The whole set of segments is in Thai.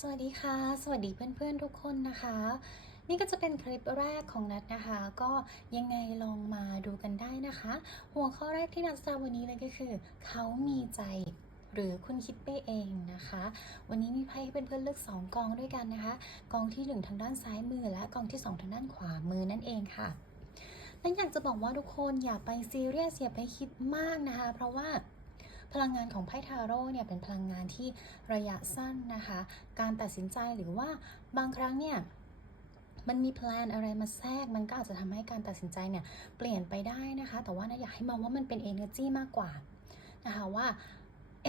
สวัสดีค่ะ สวัสดีเพื่อนๆทุกคนนะคะ นี่ก็จะเป็นคลิปแรกของนัดนะคะ ก็ยังไงลองมาดูกันได้นะคะ หัวข้อแรกที่นัดจะวันนี้เลยก็คือ เขามีใจหรือคุณคิดไปเองนะคะ วันนี้มีไพ่ให้เพื่อนๆเลือก 2 กองด้วยกันนะคะ กองที่ 1 ทางด้านซ้ายมือและกองที่ 2 ทางด้านขวามือนั่นเองค่ะนั่นอยากจะบอกว่าทุกคนอย่าไปซีเรียสอย่าไปคิดมากนะคะ เพราะว่า พลังงานของไพ่ทาโร่เนี่ยเป็นพลังงานที่ระยะสั้นนะคะ การตัดสินใจหรือว่าบางครั้งเนี่ยมันมีแพลนอะไรมาแทรก มันก็อาจจะทำให้การตัดสินใจเนี่ยเปลี่ยนไปได้นะคะ แต่ว่านะอยากให้มองว่ามันเป็น energy มากกว่านะคะว่า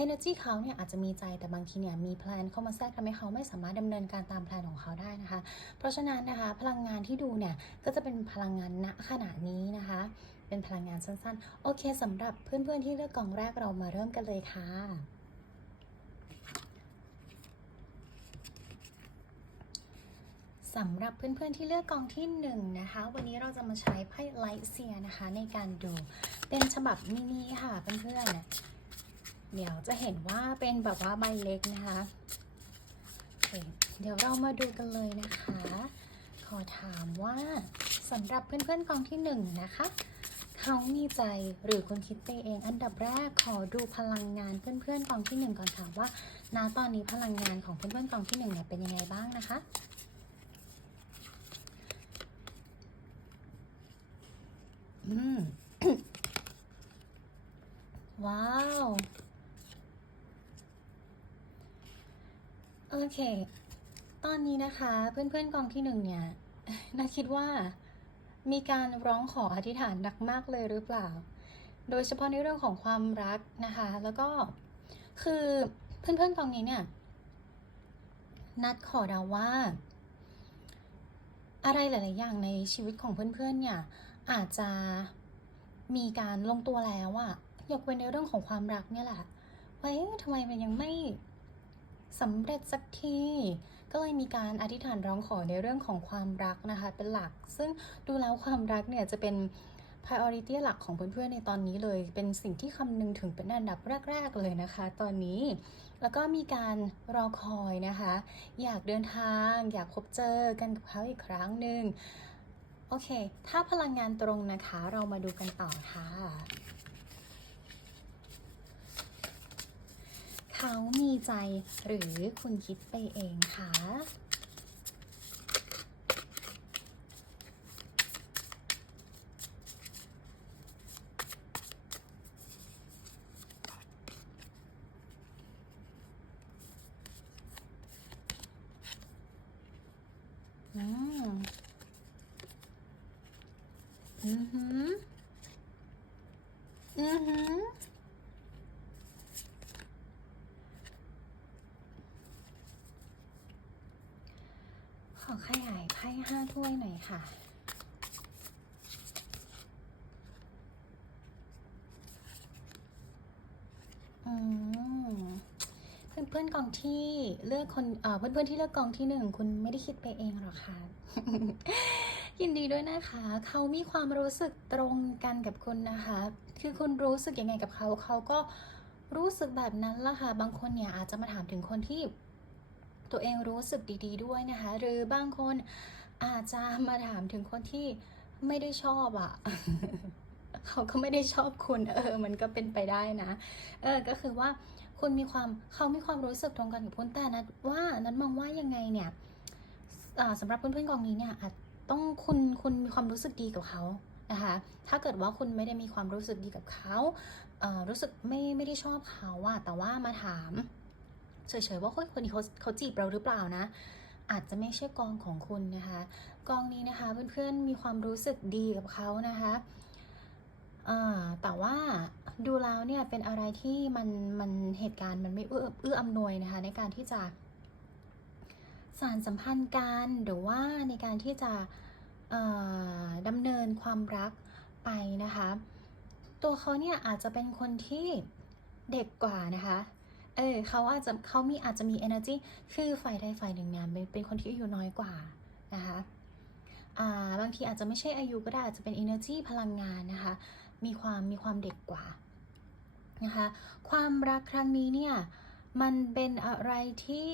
energy เขาเนี่ยอาจจะมีใจแต่บางทีเนี่ยมีแพลนเข้ามาแทรกทำให้เขาไม่สามารถดำเนินการตามแพลนของเขาได้นะคะ เพราะฉะนั้นนะคะพลังงานที่ดูเนี่ยก็จะเป็นพลังงานณขณะนี้นะคะ เป็นพลังงานสั้นๆ โอเคสำหรับเพื่อนๆที่เลือกกองแรกเรามาเริ่มกันเลยค่ะ สำหรับเพื่อนๆที่เลือกกองที่1นงนะคะ วันนี้เราจะมาใช้ไพ่ไลท์เซียนะคะ ในการดู เป็นฉบับมินิค่ะเพื่อนๆ เดี๋ยวจะเห็นว่าเป็นแบบว่าใบเล็กนะคะเคเดี๋ยวเรามาดูกันเลยนะคะ ขอถามว่าสำหรับเพื่อนๆกองที่ 1นงนะคะ เขามีใจหรือคุณคิดไปเอง อันดับแรกขอดูพลังงานเพื่อนๆกองที่หนึ่งก่อนค่ะว่าณตอนนี้พลังงานของเพื่อนๆกองที่หนึ่งเนี่ยเป็นยังไงบ้างนะคะอืมว้าว โอเค ตอนนี้นะคะ เพื่อนๆกองที่หนึ่งเนี่ยน่าคิดว่า มีการร้องขออธิษฐานหนักมากเลยหรือเปล่า โดยเฉพาะในเรื่องของความรักนะคะ แล้วก็คือเพื่อนๆกองนี้เนี่ย นัดขอเดาว่า อะไรหลาย ๆ อย่างในชีวิตของเพื่อน ๆ เนี่ย อาจจะมีการลงตัวแล้วอะยกเว้นในเรื่องของความรักเนี่ยแหละว่าเอ๊ะทำไมมันยังไม่สำเร็จสักที ก็เลยมีการอธิษฐานร้องขอในเรื่องของความรักนะคะ เป็นหลัก ซึ่งดูแล้วความรักเนี่ยจะเป็น priority หลักของเพื่อนๆ ในตอนนี้เลย เป็นสิ่งที่คำนึงถึงเป็นอันดับแรก ๆ เลยนะคะ ตอนนี้ แล้วก็มีการรอคอยนะคะ อยากเดินทาง อยากพบเจอกันกับเขาอีกครั้งหนึ่งโอเค ถ้าพลังงานตรงนะคะ เรามาดูกันต่อค่ะ เขามีใจหรือคุณคิดไปเองคะ อืม อือหือ อือหือ ขอขยายไพ่ห้า ถ้วยหน่อยค่ะ อืมเพื่อนๆกองที่เลือกคนเอ่อเพื่อนๆที่เลือกกองที่หนึ่งคุณไม่ได้คิดไปเองหรอกค่ะ ยินดีด้วยนะคะ เขามีความรู้สึกตรงกันกับคุณนะคะ คือคุณรู้สึกยังไงกับเขา เขาก็รู้สึกแบบนั้นละค่ะ บางคนเนี่ยอาจจะมาถามถึงคนที่ตัวเองรู้สึกดี ๆด้วยนะคะ หรือบางคน อาจจะมาถามถึงคนที่ไม่ได้ชอบอะ่ะ เขาก็ไม่ได้ชอบคุณ เออ มันก็เป็นไปได้นะ เออ ก็คือว่าคุณมีความเขามีความรู้สึกตรงกันกับคุณแต่นัดว่านัดมองว่ายังไงเนี่ยอ่าสำหรับเพื่อนๆกองนี้เนี่ยอาจต้องคุณคุณมีความรู้สึกดีกับเขานะคะ ถ้าเกิดว่าคุณไม่ได้มีความรู้สึกดีกับเขาเอ่อรู้สึกไม่ไม่ได้ชอบเขาอะแต่ว่ามาถามเฉยๆว่าคนนี้เขาเขาจีบเราหรือเปล่านะ อาจจะไม่ใช่กองของคุณนะคะ กองนี้นะคะเพื่อนๆมีความรู้สึกดีกับเขานะคะแต่ว่าดูแล้วเนี่ยเป็นอะไรที่มันมันเหตุการณ์มันไม่เอื้อเอื้ออำนวยนะคะ ในการที่จะสารสัมพันธ์กันหรือว่าในการที่จะเอ่อดำเนินความรักไปนะคะ ตัวเขาเนี่ยอาจจะเป็นคนที่เด็กกว่านะคะ เออเขาอาจจะเขามีอาจจะมี energy คือฝ่ายใดฝ่ายหนึ่งเนี่ยเป็นคนที่อายุน้อยกว่านะคะอ่าบางทีอาจจะไม่ใช่อายุก็ได้อาจจะเป็น energy พลังงานนะคะ มีความมีความเด็กกว่านะคะ ความรักครั้งนี้เนี่ยมันเป็นอะไรที่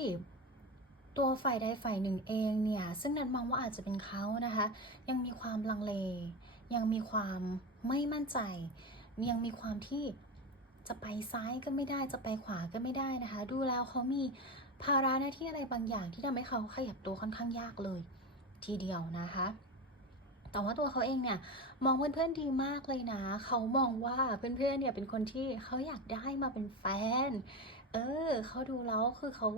ตัวฝ่ายใดฝ่ายหนึ่งเองเนี่ย ซึ่งนัดมองว่าอาจจะเป็นเขานะคะ ยังมีความลังเล ยังมีความไม่มั่นใจ ยังมีความที่ จะไปซ้ายก็ไม่ได้จะไปขวาก็ไม่ได้นะคะ ดูแล้วเขามีภาระหน้าที่อะไรบางอย่างที่ทำให้เขาขยับตัวค่อนข้างยากเลย ทีเดียวนะคะ แต่ว่าตัวเขาเองเนี่ยมองเพื่อนๆดีมากเลยนะ เขามองว่าเพื่อนๆเนี่ยเป็นคนที่เขาอยากได้มาเป็นแฟน เออเขาดูแล้วคือเขา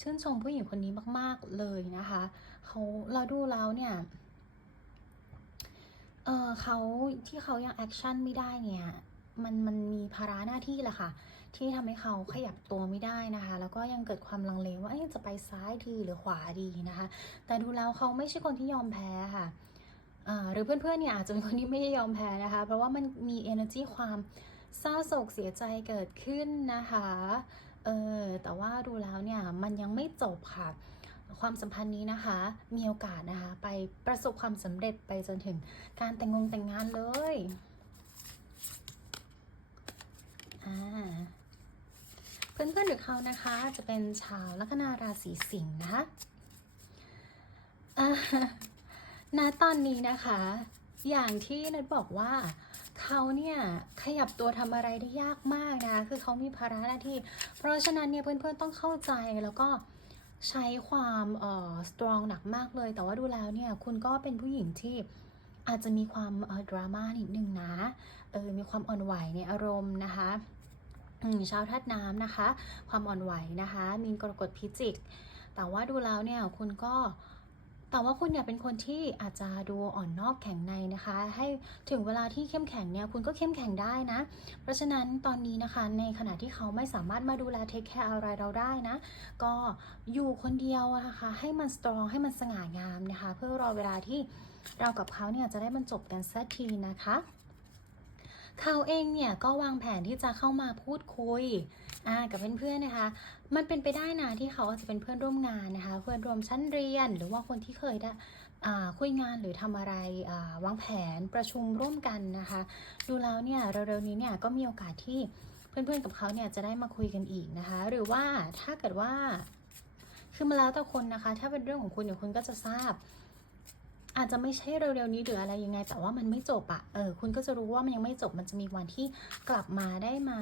ชื่นชมผู้หญิงคนนี้มาก ๆเลยนะคะเขาเราดูแล้วเนี่ยเออเขาที่เขายังแอคชั่นไม่ได้เนี่ย มันมันมีภาระหน้าที่แหละค่ะ ที่ทำให้เขาขยับตัวไม่ได้นะคะ แล้วก็ยังเกิดความลังเลว่าจะไปซ้ายดีหรือขวาดีนะคะ แต่ดูแล้วเขาไม่ใช่คนที่ยอมแพ้ค่ะหรือเพื่อนๆเนี่ยอาจจะเป็นคนที่ไม่ได้ยอมแพ้นะคะ เพราะว่ามันมี energy ความเศร้าโศกเสียใจเกิดขึ้นนะคะเออแต่ว่าดูแล้วเนี่ยมันยังไม่จบค่ะ ความสัมพันธ์นี้นะคะ มีโอกาสนะคะ ไปประสบความสำเร็จไปจนถึงการแต่งงงแต่งงานเลยอ่า เพื่อนๆหรือเขานะคะจะเป็นชาวลัคนาราศีสิงห์นะคะณตอนนี้นะคะ อย่างที่นัดบอกว่าเขาเนี่ยขยับตัวทำอะไรได้ยากมากนะ คือเขามีภาระหน้าที่ เพราะฉะนั้นเนี่ยเพื่อนๆต้องเข้าใจแล้วก็ใช้ความเอ่อ strong หนักมากเลย แต่ว่าดูแล้วเนี่ยคุณก็เป็นผู้หญิงที่อาจจะมีความเอ่อดราม่านิดนึงนะ เออมีความอ่อนไหวในอารมณ์นะคะ ชาวธาตุน้ำนะคะ ความอ่อนไหวนะคะ มีนกรกฎพิจิก แต่ว่าดูแล้วเนี่ยคุณก็แต่ว่าคุณเนี่ยเป็นคนที่อาจจะดูอ่อนนอกแข็งในนะคะ ให้ถึงเวลาที่เข้มแข็งเนี่ยคุณก็เข้มแข็งได้นะ เพราะฉะนั้นตอนนี้นะคะในขณะที่เขาไม่สามารถมาดูแลเทคแคร์อะไรเราได้นะ ก็อยู่คนเดียวอะนะคะให้มันสตรองให้มันสง่างามนะคะ เพื่อรอเวลาที่เรากับเขาเนี่ยจะได้บรรจบกันสักทีนะคะ เขาเองเนี่ยก็วางแผนที่จะเข้ามาพูดคุยกับเพื่อนๆนะคะ มันเป็นไปได้นะที่เขาอาจจะเป็นเพื่อนร่วมงานนะคะ เพื่อนร่วมชั้นเรียน หรือว่าคนที่เคยได้คุยงานหรือทำอะไรวางแผนประชุมร่วมกันนะคะ ดูแล้วเนี่ยเร็วๆนี้เนี่ยก็มีโอกาสที่เพื่อนๆกับเขาเนี่ยจะได้มาคุยกันอีกนะคะ หรือว่าถ้าเกิดว่าคือมาแล้วแต่คนนะคะ ถ้าเป็นเรื่องของคุณเดี๋ยวคุณก็จะทราบ อาจจะไม่ใช่เร็วๆนี้หรืออะไรยังไง แต่ว่ามันไม่จบอะเออคุณก็จะรู้ว่ามันยังไม่จบมันจะมีวันที่กลับมาได้มา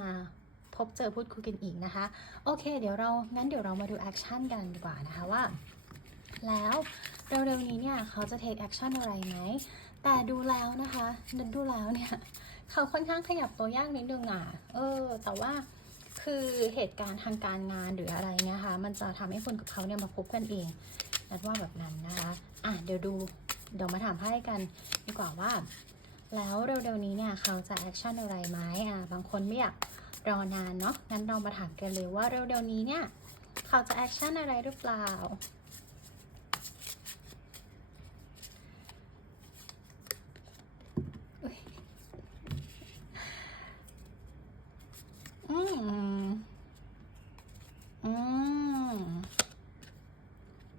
พบเจอพูดคุยกันอีกนะคะ โอเค เดี๋ยวเรางั้นเดี๋ยวเรามาดูแอคชั่นกันดีกว่านะคะว่า แล้วเร็วๆนี้เนี่ยเขาจะเทคแอคชั่นอะไรไหมแต่ดูแล้วนะคะนันดูแล้วเนี่ยเขาค่อนข้างขยับตัวยากนิดนึงอะเออ แต่ว่าคือเหตุการณ์ทางการงานหรืออะไรเนี่ยค่ะมันจะทำให้คุณกับเขาเนี่ยมาพบกันเองนัดว่าแบบนั้นนะคะ อะเดี๋ยวดู เดี๋ยวมาถามไพ่กันดีกว่าว่า แล้วเร็วๆนี้เนี่ยเขาจะแอคชั่นอะไรไหมอะบางคนไม่อยากรอนานเนาะงั้นเรามาถามกันเลยว่าเร็วๆนี้เนี่ยเขาจะแอคชั่นอะไรหรือเปล่าอืม อืม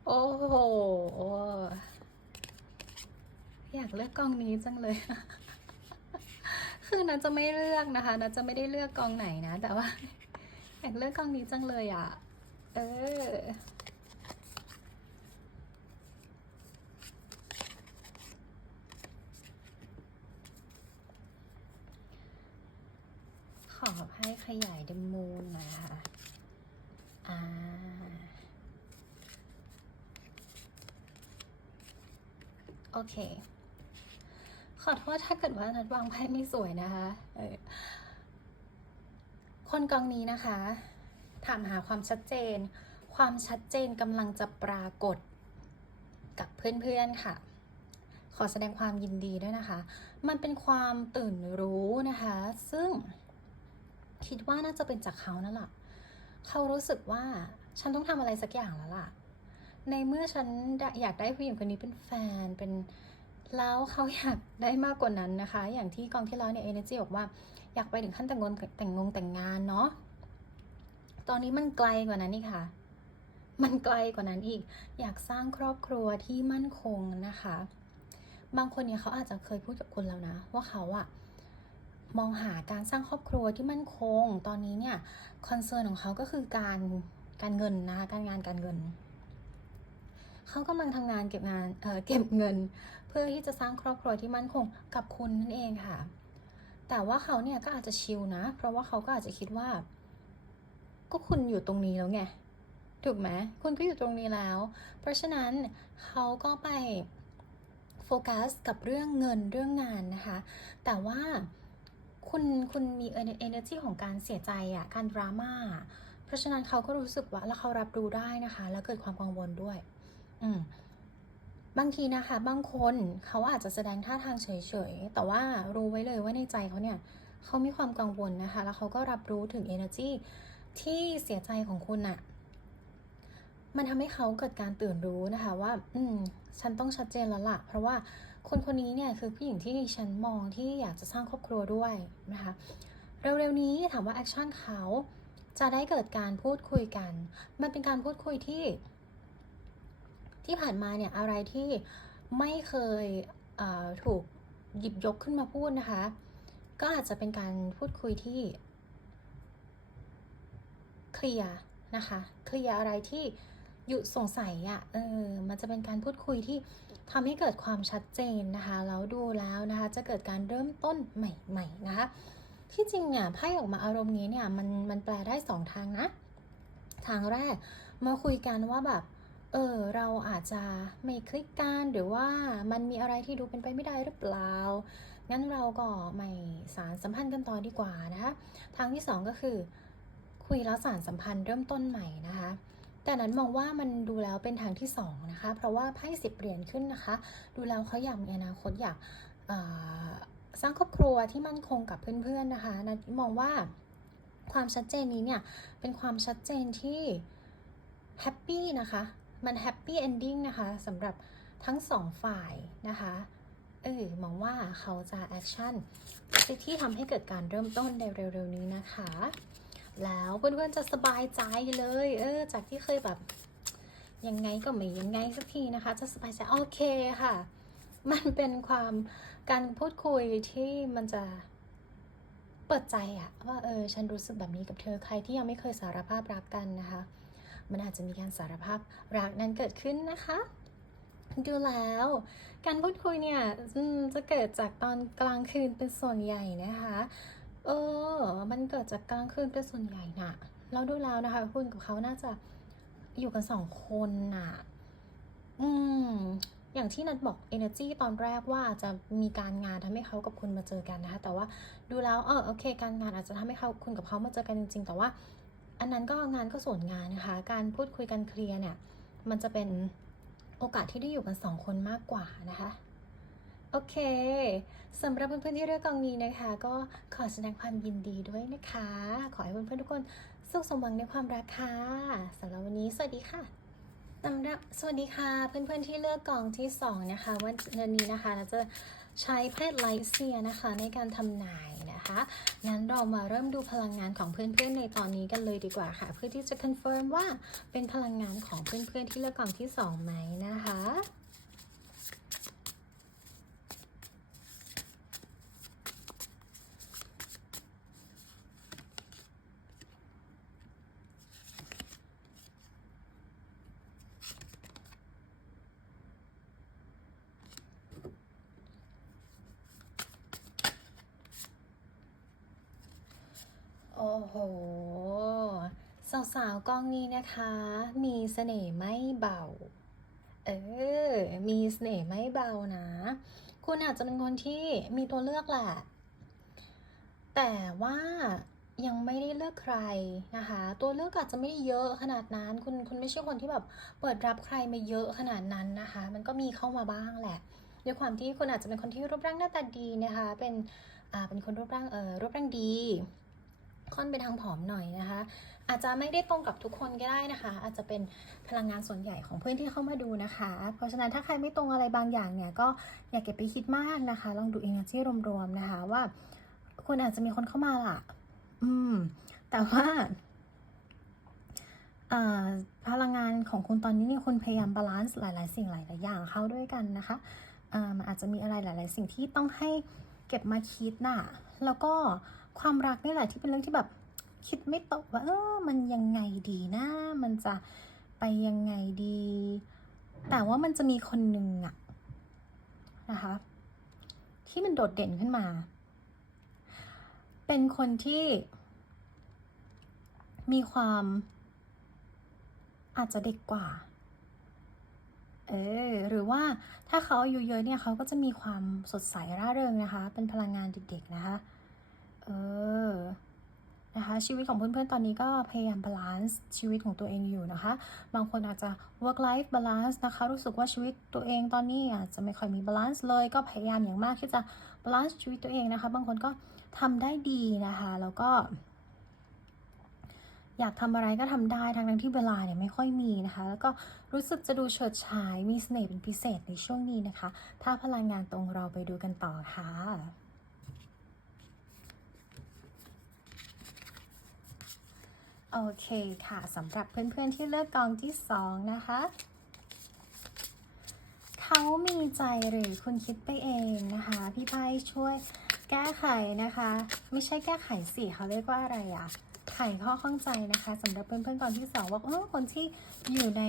โอ้โห อยากเลือกกองนี้จังเลย คือนัทจะไม่เลือกนะคะนัทจะไม่ได้เลือกกองไหนนะ แต่ว่าอยากเลือกกองนี้จังเลยอะ เออขอให้ขยายเดมูนนะคะ อ่า โอเค อโทษถ้าเกิดว่านัดวางไพ่ไม่สวยนะคะคนกองนี้นะคะ ถามหาความชัดเจน ความชัดเจนกำลังจะปรากฏกับเพื่อนๆค่ะ ขอแสดงความยินดีด้วยนะคะ มันเป็นความตื่นรู้นะคะ ซึ่งคิดว่าน่าจะเป็นจากเขานั่นแหละเขารู้สึกว่าฉันต้องทำอะไรสักอย่างแล้วล่ะ ในเมื่อฉันอยากได้ผู้หญิงคนนี้เป็นแฟนเป็น แล้วเขาอยากได้มากกว่านั้นนะคะ อย่างที่กองที่แล้วเนี่ย Energy บอกว่าอยากไปถึงขั้นแต่งงานแต่งงงแต่งงานเนาะตอนนี้มันไกลกว่านั้นอีกค่ะ มันไกลกว่านั้นอีก อยากสร้างครอบครัวที่มั่นคงนะคะ บางคนเนี่ยเขาอาจจะเคยพูดกับคุณแล้วนะ ว่าเขาอะมองหาการสร้างครอบครัวที่มั่นคง ตอนนี้เนี่ยคอนเซิร์นของเขาก็คือการการเงินนะคะการงานการเงิน เขากำลังทำงานเก็บงานเอ่อเก็บเงิน พื่อที่จะสร้างครอบครัวที่มั่นคงกับคุณนั่นเองค่ะ แต่ว่าเขาเนี่ยก็อาจจะชิลนะ เพราะว่าเขาก็อาจจะคิดว่า ก็คุณอยู่ตรงนี้แล้วไงถูกไหมคุณก็อยู่ตรงนี้แล้ว เพราะฉะนั้นเขาก็ไปโฟกัสกับเรื่องเงินเรื่องงานนะคะ แต่ว่าคุณคุณมี energy ของการเสียใจอะการดราม่า เพราะฉะนั้นเขาก็รู้สึกว่าแล้วเขารับรู้ได้นะคะ แล้วเกิดความกังวลด้วย อืม บางทีนะคะบางคนเขาอาจจะแสดงท่าทางเฉยๆ แต่ว่ารู้ไว้เลยว่าในใจเขาเนี่ยเขามีความกังวลนะคะ แล้วเขาก็รับรู้ถึง energy ที่เสียใจของคุณอะมันทำให้เขาเกิดการตื่นรู้นะคะว่า อืม ฉันต้องชัดเจนแล้วล่ะ เพราะว่าคนคนนี้เนี่ยคือผู้หญิงที่ฉันมองที่อยากจะสร้างครอบครัวด้วยนะคะ เร็วๆนี้ถามว่าแอคชั่นเขาจะได้เกิดการพูดคุยกัน มันเป็นการพูดคุยที่ ที่ผ่านมาเนี่ยอะไรที่ไม่เคยเถูกหยิบยกขึ้นมาพูดนะคะ ก็อาจจะเป็นการพูดคุยที่เคลียร์นะคะเคลียร์อะไรที่อยู่สงสัยอะ่ะเออมันจะเป็นการพูดคุยที่ทำให้เกิดความชัดเจนนะคะ แล้วดูแล้วนะคะจะเกิดการเริ่มต้นใหม่ ๆนะคะ ที่จริงเนี่ยไพ่ออกมาอารมณ์นี้เนี่ยมันมันแปลได้สองทางนะ ทางแรกมาคุยกันว่าแบบ เออเราอาจจะไม่คลิกกันหรือว่ามันมีอะไรที่ดูเป็นไปไม่ได้หรือเปล่า งั้นเราก็ไม่สารสัมพันธ์กันต่อดีกว่านะคะทางที่สองก็คือ คุยแล้วสารสัมพันธ์เริ่มต้นใหม่นะคะแต่นั้นมองว่ามันดูแล้วเป็นทางที่สองนะคะเพราะว่าไพ่สิบเหรียญขึ้นนะคะ ดูแล้วเขาอยากมีอนาคตอยากสร้างครอบครัวที่มั่นคงกับเพื่อนๆนะคะนัทมองว่าความชัดเจนนี้เนี่ยเป็นความชัดเจนที่แฮปปี้นะคะ มันแฮปปี้เอนดิ้งนะคะสำหรับทั้งสองฝ่ายนะคะเออมองว่าเขาจะแอคชั่นที่ทำให้เกิดการเริ่มต้นในเร็วๆนี้นะคะ แล้วเพื่อนๆจะสบายใจเลย เออ จากที่เคยแบบยังไงก็ไม่ยังไงสักทีนะคะ จะสบายใจโอเคค่ะ มันเป็นความการพูดคุยที่มันจะเปิดใจอะว่าเออฉันรู้สึกแบบนี้กับเธอใครที่ยังไม่เคยสารภาพรักกันนะคะ มันอาจจะมีการสารภาพรักนั้นเกิดขึ้นนะคะ ดูแล้ว การพูดคุยเนี่ยจะเกิดจากตอนกลางคืนเป็นส่วนใหญ่นะคะ เออ มันเกิดจากกลางคืนเป็นส่วนใหญ่น่ะเราดูแล้วนะคะ คุณกับเขาน่าจะอยู่กันสองคนน่ะ อืม อย่างที่นัดบอก energy ตอนแรกว่าจะมีการงานทำให้เขากับคุณมาเจอกันนะคะ แต่ว่าดูแล้วเออโอเค การงานอาจจะทำให้เขาคุณกับเขามาเจอกันจริง ๆ แต่ว่า อันนั้นก็งานก็ส่วนงานนะคะ การพูดคุยกันเคลียร์เนี่ย มันจะเป็นโอกาสที่ได้อยู่กันสองคนมากกว่านะคะ โอเคสำหรับเพื่อนๆที่เลือกกองนี้นะคะ ก็ขอแสดงความยินดีด้วยนะคะ ขอให้เพื่อนๆทุกคนสุขสมหวังในความรักค่ะสำหรับวันนี้สวัสดีค่ะสำหรับสวัสดีค่ะ เพื่อนๆที่เลือกกองที่สองนะคะวันนี้นะคะเราจะใช้ไพ่ไลท์เซียนะคะในการทำนาย นะคะ งั้นเรามาเริ่มดูพลังงานของเพื่อนๆในตอนนี้กันเลยดีกว่าค่ะ เพื่อที่จะคอนเฟิร์มว่าเป็นพลังงานของเพื่อนๆที่เลือกกองที่สองไหมนะคะ โอ้โห สาวๆ กองนี้นะคะ มีเสน่ห์ไม่เบา เออ มีเสน่ห์ไม่เบานะ คุณอาจจะเป็นคนที่มีตัวเลือกแหละ แต่ว่ายังไม่ได้เลือกใครนะคะ ตัวเลือกอาจจะไม่ได้เยอะขนาดนั้น คุณคุณไม่ใช่คนที่แบบเปิดรับใครมาเยอะขนาดนั้นนะคะ มันก็มีเข้ามาบ้างแหละด้วยความที่คุณอาจจะเป็นคนที่รูปร่างหน้าตาดีนะคะ เป็นอ่าเป็นคนรูปร่างเออรูปร่างดี ค่อนไปทางผอมหน่อยนะคะ อาจจะไม่ได้ตรงกับทุกคนก็ได้นะคะ อาจจะเป็นพลังงานส่วนใหญ่ของเพื่อนที่เข้ามาดูนะคะ เพราะฉะนั้นถ้าใครไม่ตรงอะไรบางอย่างเนี่ยก็อย่าเก็บไปคิดมากนะคะ ลองดู energy รวมๆนะคะว่าคุณอาจจะมีคนเข้ามาล่ะ อืม แต่ว่าพลังงานของคุณตอนนี้เนี่ยคุณพยายามบาลานซ์หลายๆ สิ่งหลายๆอย่างเข้าด้วยกันนะคะอ่ามันอาจจะมีอะไรหลาย ๆ สิ่งที่ต้องให้เก็บมาคิดน่ะ แล้วก็ ความรักนี่แหละที่เป็นเรื่องที่แบบคิดไม่ตกว่าเออมันยังไงดีนะ มันจะไปยังไงดี แต่ว่ามันจะมีคนหนึ่งอะนะคะ ที่มันโดดเด่นขึ้นมา เป็นคนที่ มีความอาจจะเด็กกว่า เออ หรือว่าถ้าเขาอายุเยอะเนี่ยเขาก็จะมีความสดใสร่าเริงนะคะ เป็นพลังงานเด็กๆนะคะ เออ นะคะ ชีวิตของเพื่อนๆ ตอนนี้ก็พยายามบาลานซ์ชีวิตของตัวเองอยู่นะคะ บางคนอาจจะ work life balance นะคะ รู้สึกว่าชีวิตตัวเองตอนนี้อาจจะไม่ค่อยมีบาลานซ์เลย ก็พยายามอย่างมากที่จะบาลานซ์ชีวิตตัวเองนะคะ บางคนก็ทำได้ดีนะคะ แล้วก็อยากทำอะไรก็ทำได้ทั้งนั้นที่เวลาเนี่ยไม่ค่อยมีนะคะ แล้วก็รู้สึกจะดูเฉิดฉายมีเสน่ห์เป็นพิเศษในช่วงนี้นะคะ ถ้าพลังงานตรงเราไปดูกันต่อค่ะ โอเคค่ะสำหรับเพื่อนๆที่เลือกกองที่สองนะคะ เขามีใจหรือคุณคิดไปเองนะคะ พี่ไพ่ช่วยแก้ไขนะคะ ไม่ใช่แก้ไขสิเขาเรียกว่าอะไรอะไขข้อข้องใจนะคะสำหรับเพื่อนๆกองที่สองว่าเออคนที่อยู่ใน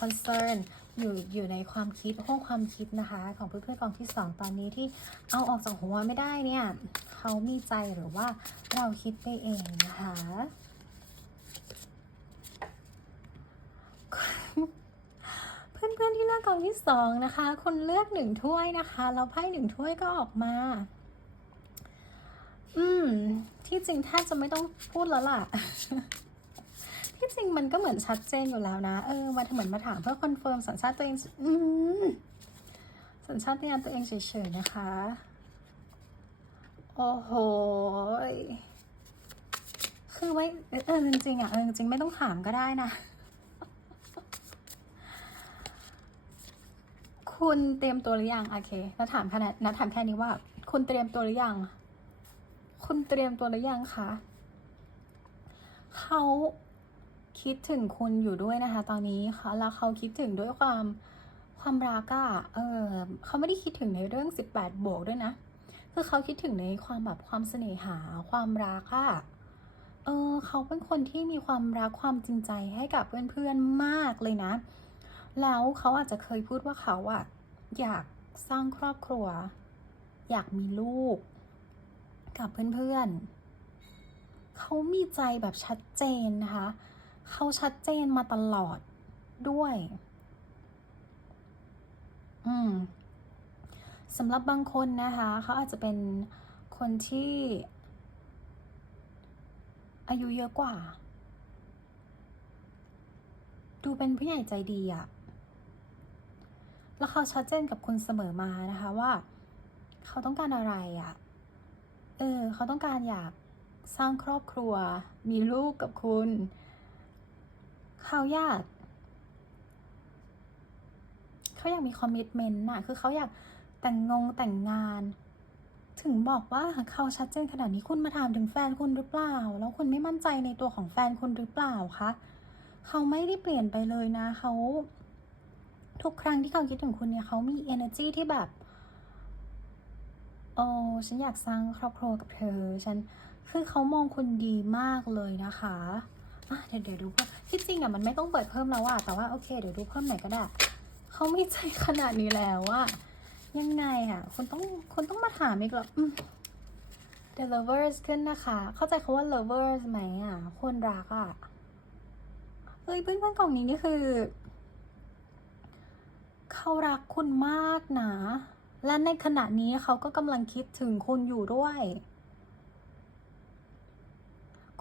คอนเซิร์นอยู่อยู่ในความคิดห้องความคิดนะคะ ของเพื่อนๆกองที่สองตอนนี้ที่เอาออกจากหัวไม่ได้เนี่ยเขามีใจหรือว่าเราคิดไปเองนะคะ เพื่อนๆที่เลือกกองที่สองนะคะ คนเลือกหนึ่งถ้วยนะคะแล้วไพ่หนึ่งถ้วยก็ออกมา อืม ที่จริงแทบจะไม่ต้องพูดแล้วล่ะ ที่จริงมันก็เหมือนชัดเจนอยู่แล้วนะ เออมาเหมือนมาถามเพื่อคอนเฟิร์มสัญชาติตัวเอง อืมสัญชาติญาณตัวเองเฉยๆนะคะ โอ้โหคือไว้เออจริงๆอะเออจริงๆไม่ต้องถามก็ได้นะ คุณเตรียมตัวหรือยังโอเคแล้วถามแค่นั้นนะถามแค่นี้ว่า คุณเตรียมตัวหรือยัง คุณเตรียมตัวหรือยังคะเขาคิดถึงคุณอยู่ด้วยนะคะ ตอนนี้ค่ะแล้วเขาคิดถึงด้วยความความรักอะเออเขาไม่ได้คิดถึงในเรื่อง 18 บวกด้วยนะ คือเขาคิดถึงในความแบบความเสน่หา ความรักอะเออเขาเป็นคนที่มีความรักความจริงใจให้กับเพื่อนๆมากเลยนะ แล้วเขาอาจจะเคยพูดว่าเขาอะอยากสร้างครอบครัว อยากมีลูก กับเพื่อนๆ เขามีใจแบบชัดเจนนะคะ เขาชัดเจนมาตลอดด้วย อืมสำหรับบางคนนะคะ เขาอาจจะเป็นคนที่อายุเยอะกว่า ดูเป็นผู้ใหญ่ใจดีอะ แล้วเขาชัดเจนกับคุณเสมอมานะคะว่า เขาต้องการอะไรอะ่ะ เออ เขาต้องการอยากสร้างครอบครัว มีลูกกับคุณ เขาอยาก เขาอยากมีคอมมิชเมนต์น่ะ คือเขาอยากแต่งงงแต่งงาน ถึงบอกว่าเขาชัดเจนขนาดนี้คุณมาถามถึงแฟนคุณหรือเปล่า แล้วคุณไม่มั่นใจในตัวของแฟนคุณหรือเปล่าคะ เขาไม่ได้เปลี่ยนไปเลยนะ เขา ทุกครั้งที่เขาคิดถึงคุณเนี่ยเขามี energy ที่แบบ โอ้ฉันอยากสร้างครอบครัวกับเธอ ฉัน คือเขามองคุณดีมากเลยนะคะอะเดี๋ยวเดี๋ยวดูเพิ่มที่จริงอะมันไม่ต้องเปิดเพิ่มแล้วอะแต่ว่าโอเค เดี๋ยวดูเพิ่มหน่อยก็ได้ เขาไม่ใจขนาดนี้แล้วอะยังไงอะคุณต้องคุณต้องมาถามอีกหรออ The lovers ขึ้นนะคะ เข้าใจคาว่า lovers ไหมอะคนรักอะเฮ้ยเพื่อนๆกล่องนี้นี่คือ เขารักคุณมากนะ และในขณะนี้เขาก็กำลังคิดถึงคุณอยู่ด้วย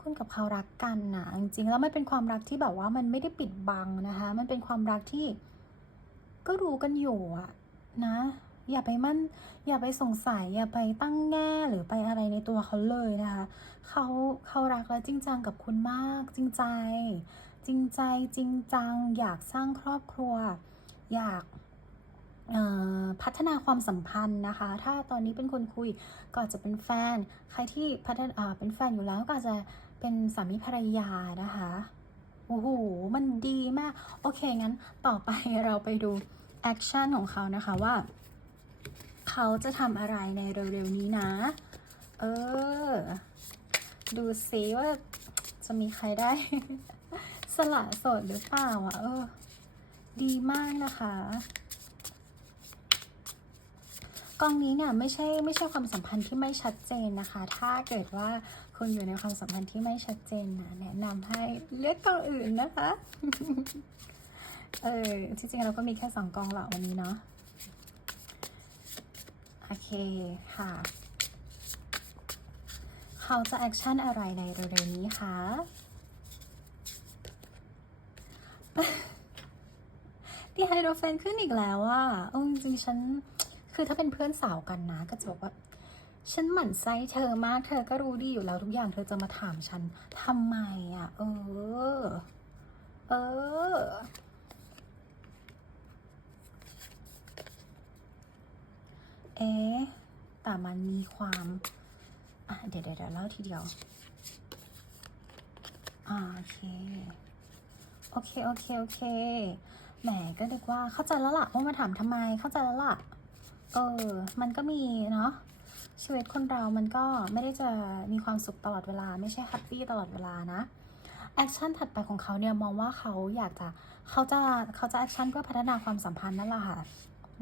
คุณกับเขารักกันนะจริงๆแล้วมันเป็นความรักที่แบบว่ามันไม่ได้ปิดบังนะคะ มันเป็นความรักที่ ก็รู้กันอยู่อะนะ อย่าไปมั่น อย่าไปสงสัย อย่าไปตั้งแง่หรือไปอะไรในตัวเขาเลยนะคะ เขาเขารักและจริงจังกับคุณมาก จริงใจ จริงใจจริงจัง อยากสร้างครอบครัว อยาก พัฒนาความสัมพันธ์นะคะ ถ้าตอนนี้เป็นคนคุยก็อาจจะเป็นแฟน ใครที่พัฒนาเป็นแฟนอยู่แล้วก็อาจจะเป็นสามีภรรยานะคะ โอ้โห มันดีมาก โอเค งั้นต่อไปเราไปดูแอคชั่นของเขานะคะว่า เขาจะทำอะไรในเร็วๆนี้นะ เออ ดูซิว่าจะมีใครได้ สละโสดหรือเปล่าอะ เออ ดีมากนะคะ กองนี้เนี่ยไม่ใช่ไม่ใช่ความสัมพันธ์ที่ไม่ชัดเจนนะคะ ถ้าเกิดว่าคุณอยู่ในความสัมพันธ์ที่ไม่ชัดเจนนะแนะนำให้เลือกกองอื่นนะคะ เออจริงๆเราก็มีแค่สองกองหรอกวันนี้เนาะ โอเคค่ะ เขาจะแอคชั่นอะไรในเร็วๆนี้คะดีไฮโดรเฟนขึ้นอีกแล้วอะเอาจริงๆฉัน คือถ้าเป็นเพื่อนสาวกันนะก็จะบอกว่า ฉันหมั่นไส้เธอมาก เธอก็รู้ดีอยู่แล้วทุกอย่างเธอจะมาถามฉันทำไมอะเออ เออ เอ๊แต่มันมีความอะเดี๋ยวเดี๋ยวเดี๋ยวเล่าทีเดียวอ่าโอเคโอเค โอเค โอเค แหม ก็นึกว่าเข้าใจแล้วล่ะว่ามาถามทำไม เข้าใจแล้วล่ะ เออ มันก็มีเนาะชีวิตคนเรามันก็ไม่ได้จะมีความสุขตลอดเวลา ไม่ใช่แฮปปี้ตลอดเวลานะแอคชั่นถัดไปของเขาเนี่ยมองว่าเขาอยากจะเขาจะเขาจะแอคชั่นเพื่อพัฒนาความสัมพันธ์นั่นแหละค่ะ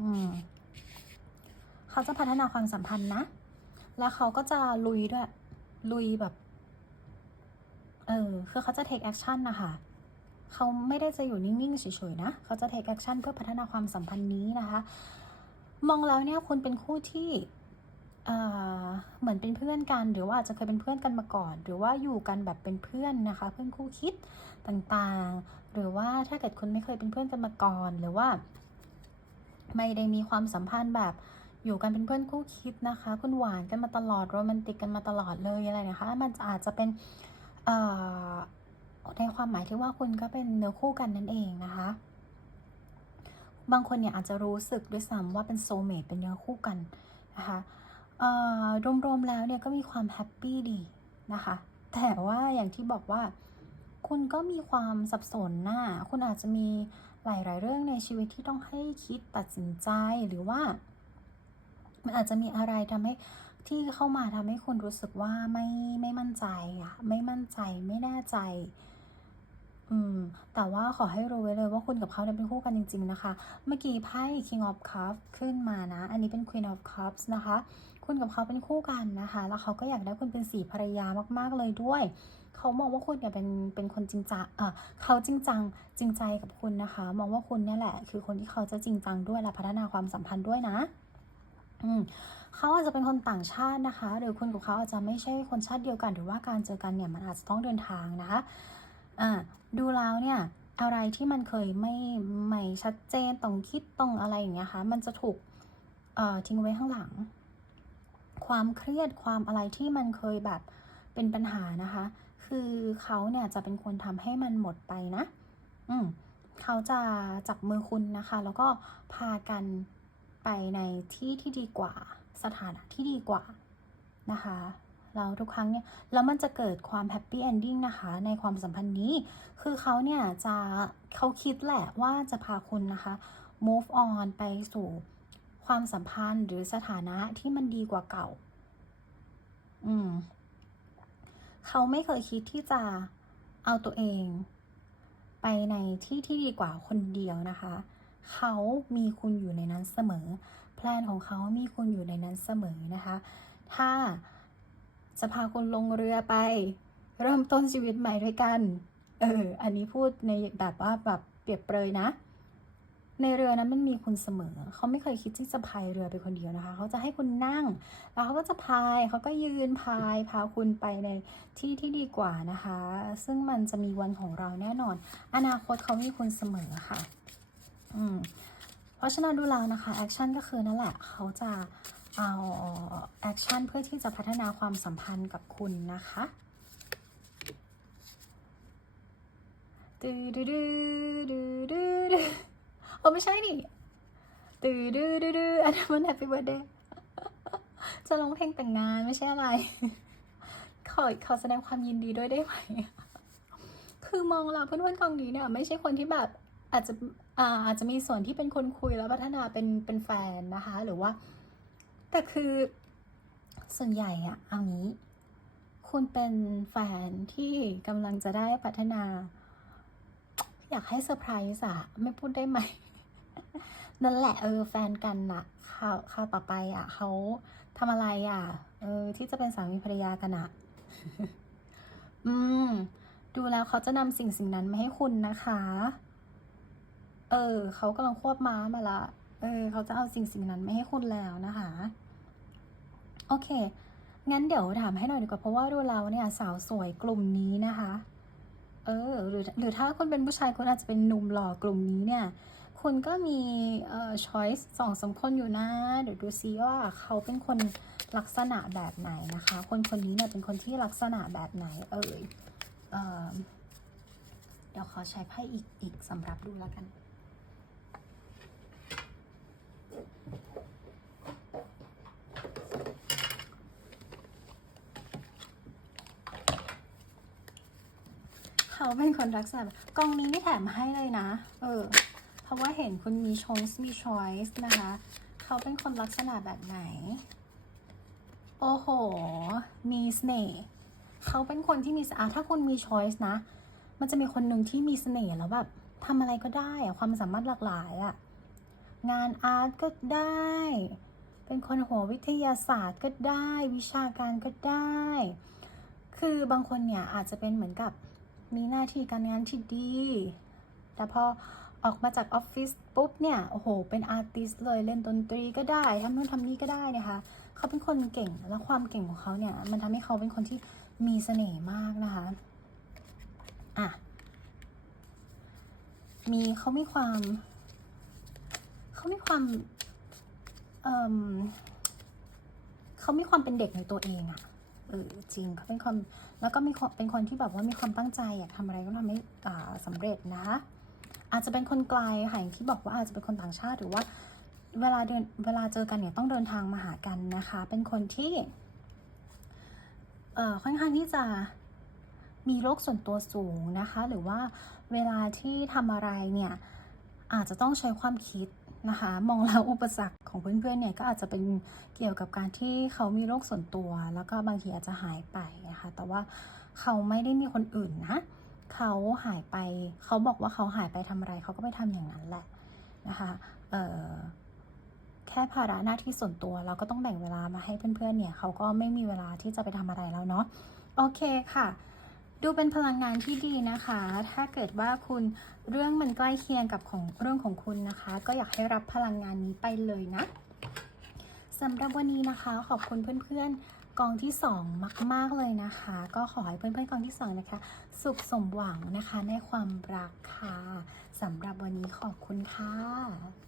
อืม เขาจะพัฒนาความสัมพันธ์นะ แล้วเขาก็จะลุยด้วย ลุยแบบ เออ คือเขาจะ take action นะคะเขาไม่ได้จะอยู่นิ่งๆเฉยๆนะ เขาจะ take action เพื่อพัฒนาความสัมพันธ์นี้นะคะ มองแล้วเนี่ยคุณเป็นคู่ที่เหมือนเป็นเพื่อนกัน หรือว่าอาจจะเคยเป็นเพื่อนกันมาก่อน หรือว่าอยู่กันแบบเป็นเพื่อนนะคะ เพื่อนคู่คิดต่างๆ หรือว่าถ้าเกิดคุณไม่เคยเป็นเพื่อนกันมาก่อน หรือว่า ไม่ได้มีความสัมพันธ์แบบอยู่กันเป็นเพื่อนคู่คิดนะคะ คุณหวานกันมาตลอดโรแมนติกกันมาตลอดเลยอะไรนะคะ มันอาจจะเป็นในความหมายที่ว่าคุณก็เป็นเนื้อคู่กันนั่นเองนะคะ บางคนเนี่ยอาจจะรู้สึกด้วยซ้ำว่าเป็นโซเมตเป็นเนื้อคู่กันนะคะรวมๆแล้วเนี่ยก็มีความแฮปปี้ดีนะคะ แต่ว่าอย่างที่บอกว่าคุณก็มีความสับสนน่ะคุณอาจจะมีหลายๆเรื่องในชีวิตที่ต้องให้คิดตัดสินใจหรือว่า มันอาจจะมีอะไรทำให้ที่เข้ามาทำให้คุณรู้สึกว่าไม่ไม่มั่นใจอะไม่มั่นใจไม่แน่ใจ อืม แต่ว่าขอให้รู้ไว้เลยว่าคุณกับเขาเนี่ยเป็นคู่กันจริง ๆ นะคะ เมื่อกี้ไพ่ King of Cups ขึ้นมานะ อันนี้เป็น Queen of Cups นะคะ คุณกับเขาเป็นคู่กันนะคะ แล้วเขาก็อยากได้คุณเป็นสีภรรยามากๆเลยด้วย เขามองว่าคุณเนี่ยเป็นเป็นคนจริงจังเออเขาจริงจังจริงใจกับคุณนะคะ มองว่าคุณเนี่ยแหละ คือคนที่เขาจะจริงจังด้วยและพัฒนาความสัมพันธ์ด้วยนะเขาอาจจะเป็นคนต่างชาตินะคะ หรือคุณกับเขาอาจจะไม่ใช่คนชาติเดียวกัน หรือว่าการเจอกันเนี่ยมันอาจจะต้องเดินทางนะคะ อ่าดูแล้วเนี่ยอะไรที่มันเคยไม่ไม่ชัดเจนต้องคิดต้องอะไรอย่างเงี้ยค่ะมันจะถูกเอ่อทิ้งไว้ข้างหลัง ความเครียดความอะไรที่มันเคยแบบเป็นปัญหานะคะ คือเขาเนี่ยจะเป็นคนทำให้มันหมดไปนะ อืมเขาจะจับมือคุณนะคะ แล้วก็พากันไปในที่ที่ดีกว่า สถานะที่ดีกว่านะคะ แล้วทุกครั้งเนี่ยแล้วมันจะเกิดความแฮปปี้เอนดิ้งนะคะในความสัมพันธ์นี้ คือเขาเนี่ยจะเขาคิดแหละว่าจะพาคุณนะคะ move on ไปสู่ความสัมพันธ์หรือสถานะที่มันดีกว่าเก่า อืม เขาไม่เคยคิดที่จะเอาตัวเอง ไปในที่ที่ดีกว่าคนเดียวนะคะ เขามีคุณอยู่ในนั้นเสมอ แพลนของเขามีคุณอยู่ในนั้นเสมอนะคะ ถ้า จะพาคุณลงเรือไป เริ่มต้นชีวิตใหม่ด้วยกัน เออ อันนี้พูดในแบบว่าแบบเปรียบเปรยนะ ในเรือนั้นมันมีคุณเสมอ เขาไม่เคยคิดที่จะพายเรือไปคนเดียวนะคะ เขาจะให้คุณนั่ง แล้วเขาก็จะพาย เขาก็ยืนพาย พาคุณไปในที่ที่ดีกว่านะคะ ซึ่งมันจะมีวันของเราแน่นอน อนาคตเขามีคุณเสมอค่ะ อืม เพราะฉะนั้นดูแล้วนะคะ แอคชั่นก็คือนั่นแหละ เขาจะ เอาแอคชั่นเพื่อที่จะพัฒนาความสัมพันธ์กับคุณนะคะตือดือดือดือดือดือโอ้ไม่ใช่นี่ตือดือดือดืออันนั้นมัน Happy Birthday จะร้องเพลงแต่งงานไม่ใช่อะไร ขอขอแสดงความยินดีด้วยได้ไหม คือมองเราเพื่อนๆกองนี้เนี่ย ไม่ใช่คนที่แบบอาจจะอ่าอาจจะมีส่วนที่เป็นคนคุยแล้วพัฒนาเป็นเป็นแฟนนะคะ หรือว่า แต่คือส่วนใหญ่อะเอางี้ คุณเป็นแฟนที่กำลังจะได้พัฒนา อยากให้เซอร์ไพรส์อะไม่พูดได้ไหม นั่นแหละเออแฟนกันน่ะข่าวข่าวต่อไปอะเขาทำอะไรอะเออ ที่จะเป็นสามีภรรยากันอะอืม ดูแล้วเขาจะนำสิ่งสิ่งนั้นมาให้คุณนะคะ เออ เขากำลังควบม้ามาละ เออเขาจะเอาสิ่งสิ่งนั้นไมาให้คุณแล้วนะคะ โอเค งั้นเดี๋ยวถามให้หน่อยดีกว่าเพราะว่าดูแล้วเนี่ยสาวสวยกลุ่มนี้นะคะ เออหรือหรือถ้าคุณเป็นผู้ชายคุณอาจจะเป็นหนุ่มหล่อกลุ่มนี้เนี่ย คุณก็มีเอ่อ choice สองสามคนอยู่นะ เดี๋ยวดูซิว่าเขาเป็นคนลักษณะแบบไหนนะคะ คนคนนี้เนี่ยเป็นคนที่ลักษณะแบบไหน เอ่ยเออเดี๋ยวขอใช้ไพ่อีกอีกสำหรับดูแล้วกัน เขาเป็นคนลักษณะแบบกองนี้ไม่แถมให้เลยนะ เออ เพราะว่าเห็นคุณมีชงมีช้อยส์นะคะ เขาเป็นคนลักษณะแบบไหน โอ้โห มีเสน่ห์เขาเป็นคนที่มีอะถ้าคุณมีช้อยส์นะ มันจะมีคนหนึ่งที่มีเสน่ห์แล้วแบบทำอะไรก็ได้อะความสามารถหลากหลายอะงานอาร์ตก็ได้ เป็นคนหัววิทยาศาสตร์ก็ได้ วิชาการก็ได้ คือบางคนเนี่ยอาจจะเป็นเหมือนกับ มีหน้าที่การงานที่ดี แต่พอออกมาจากออฟฟิศปุ๊บเนี่ย โอ้โห เป็นอาร์ติสเลยเล่นดนตรีก็ได้ทำนู่นทำนี่ก็ได้นะคะ เขาเป็นคนเก่ง แล้วความเก่งของเขาเนี่ย มันทำให้เขาเป็นคนที่มีเสน่ห์มากนะคะ อะ มีเขามีความ เขามีความ เอ่มเขามีความเป็นเด็กในตัวเองอะ เออจริงเขาเป็นคนแล้วก็มีเป็นคนที่แบบว่ามีความตั้งใจอยากทำอะไรก็ทำให้สำเร็จนะคะอาจจะเป็นคนไกลค่ะอย่างที่บอกว่าอาจจะเป็นคนต่างชาติหรือว่าเวลาเดินเวลาเจอกันเนี่ยต้องเดินทางมาหากันนะคะ เป็นคนที่เอ่อค่อนข้างที่จะมีโรคส่วนตัวสูงนะคะ หรือว่าเวลาที่ทำอะไรเนี่ยอาจจะต้องใช้ความคิด นะคะ มองแล้วอุปสรรคของเพื่อนๆเนี่ยก็อาจจะเป็นเกี่ยวกับการที่เขามีโรคส่วนตัว แล้วก็บางทีอาจจะหายไปนะคะ แต่ว่าเขาไม่ได้มีคนอื่นนะ เขาหายไป เขาบอกว่าเขาหายไปทำอะไร เขาก็ไปทำอย่างนั้นแหละนะคะเอ่อแค่ภาระหน้าที่ส่วนตัวเราก็ต้องแบ่งเวลามาให้เพื่อนๆ เนี่ยเขาก็ไม่มีเวลาที่จะไปทำอะไรแล้วเนาะ โอเคค่ะ ดูเป็นพลังงานที่ดีนะคะ ถ้าเกิดว่าคุณเรื่องมันใกล้เคียงกับของเรื่องของคุณนะคะ ก็อยากให้รับพลังงานนี้ไปเลยนะสำหรับวันนี้นะคะขอบคุณเพื่อนๆกองที่ 2 มาก ๆเลยนะคะ ก็ขอให้เพื่อนๆกองที่ 2 นะคะ สุขสมหวังนะคะในความรักค่ะสำหรับวันนี้ขอบคุณค่ะ